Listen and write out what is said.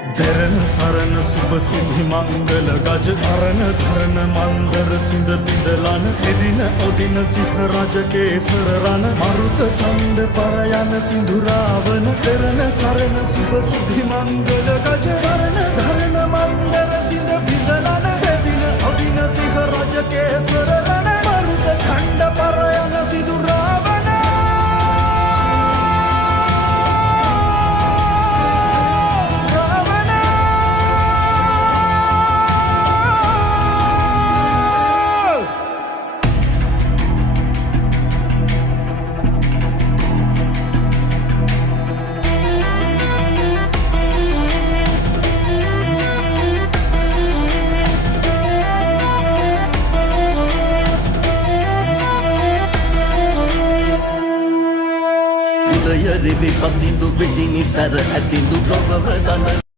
දෙරණ සරණ සුභ සිද්ධි මංගල ගජ අරණ ධරණ මන්දර සිඳ බිඳලන එදින ඔදින සිහ රජ කේසර රණ මරුත ඡණ්ඩ පරයන සිඳුරාවන දෙරණ සරණ සුභ සිද්ධි මංගල ගජ අරණ ධරණ මන්දර සිඳ බිඳලන එදින ඔදින සිහ රජ කේසර රණ මරුත ඡණ්ඩ පරයන සිඳුරාවන Yeri bir patindu, vecini sarı etindu, lobava dana.